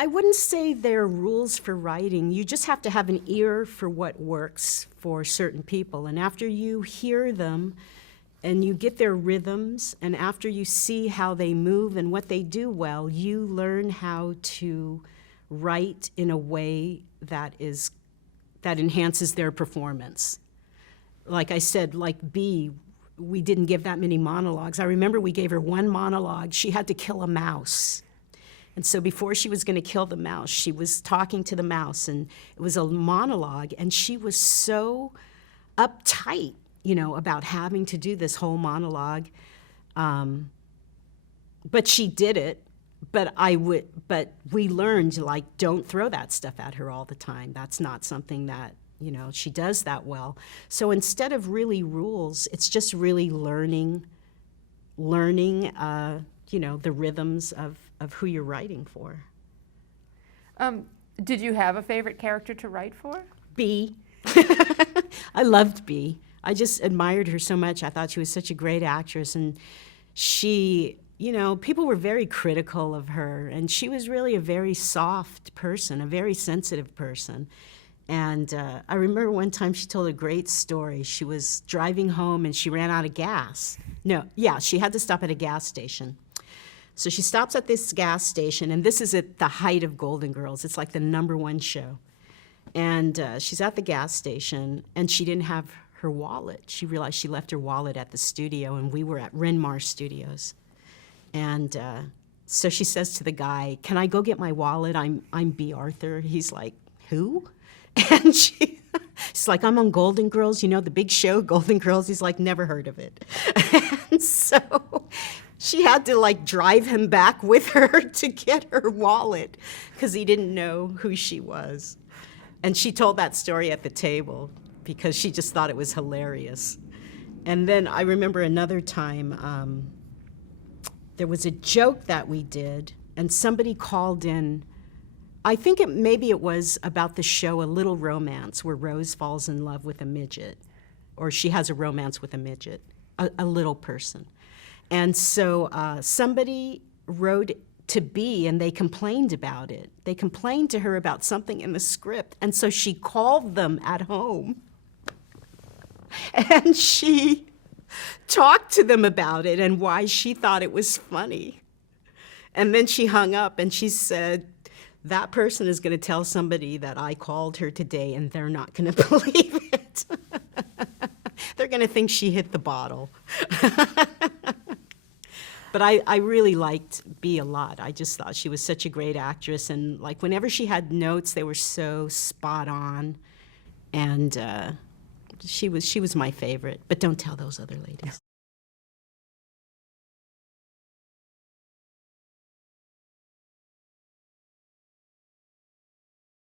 I wouldn't say there are rules for writing. You just have to have an ear for what works for certain people. And after you hear them and you get their rhythms, and after you see how they move and what they do well, you learn how to write in a way that enhances their performance. Like I said, like B, we didn't give that many monologues. I remember we gave her one monologue. She had to kill a mouse. And so before she was going to kill the mouse, she was talking to the mouse, and it was a monologue, and she was so uptight, about having to do this whole monologue. But she did it. But we learned, don't throw that stuff at her all the time. That's not something that, she does that well. So instead of really rules, it's just really learning, the rhythms of who you're writing for. Did you have a favorite character to write for? B. I loved B. I just admired her so much. I thought she was such a great actress, and she, people were very critical of her, and she was really a very soft person, a very sensitive person. And I remember one time she told a great story. She was driving home and she ran out of gas. She had to stop at a gas station. So she stops at this gas station, and this is at the height of Golden Girls. It's like the #1 show. And she's at the gas station, and she didn't have her wallet. She realized she left her wallet at the studio, and we were at Renmar Studios. And so she says to the guy, "Can I go get my wallet? I'm B. Arthur." He's like, "Who?" And she's like, "I'm on Golden Girls, the big show, Golden Girls." He's like, "Never heard of it." And so she had to drive him back with her to get her wallet because he didn't know who she was. And she told that story at the table because she just thought it was hilarious. And then I remember another time, there was a joke that we did, and somebody called in. I think maybe it was about the show A Little Romance, where Rose falls in love with a midget, or she has a romance with a midget, a little person. And so somebody wrote to B, and they complained about it. They complained to her about something in the script, and so she called them at home, and she talked to them about it and why she thought it was funny. And then she hung up, and she said, "That person is going to tell somebody that I called her today, and they're not going to believe it. They're going to think she hit the bottle." But I really liked B a lot. I just thought she was such a great actress, and whenever she had notes, they were so spot on, and she was my favorite. But don't tell those other ladies.